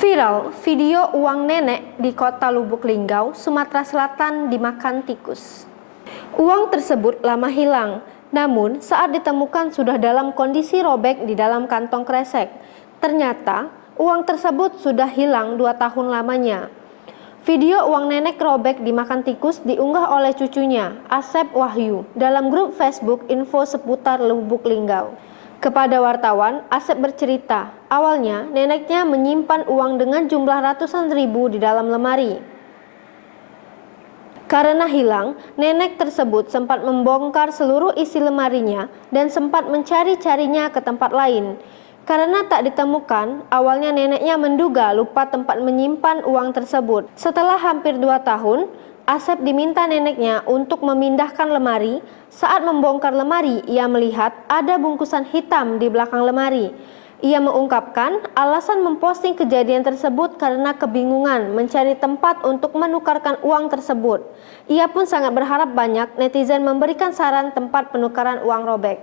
Viral, video uang nenek di kota Lubuk Linggau, Sumatera Selatan dimakan tikus. Uang tersebut lama hilang, namun saat ditemukan sudah dalam kondisi robek di dalam kantong kresek. Ternyata, uang tersebut sudah hilang 2 tahun lamanya. Video uang nenek robek dimakan tikus diunggah oleh cucunya, Asep Wahyu, dalam grup Facebook info seputar Lubuk Linggau. Kepada wartawan, Asep bercerita, awalnya neneknya menyimpan uang dengan jumlah ratusan ribu di dalam lemari. Karena hilang, nenek tersebut sempat membongkar seluruh isi lemarinya dan sempat mencari-carinya ke tempat lain. Karena tak ditemukan, awalnya neneknya menduga lupa tempat menyimpan uang tersebut. Setelah hampir 2 tahun, Asep diminta neneknya untuk memindahkan lemari. Saat membongkar lemari, ia melihat ada bungkusan hitam di belakang lemari. Ia mengungkapkan alasan memposting kejadian tersebut karena kebingungan mencari tempat untuk menukarkan uang tersebut. Ia pun sangat berharap banyak netizen memberikan saran tempat penukaran uang robek.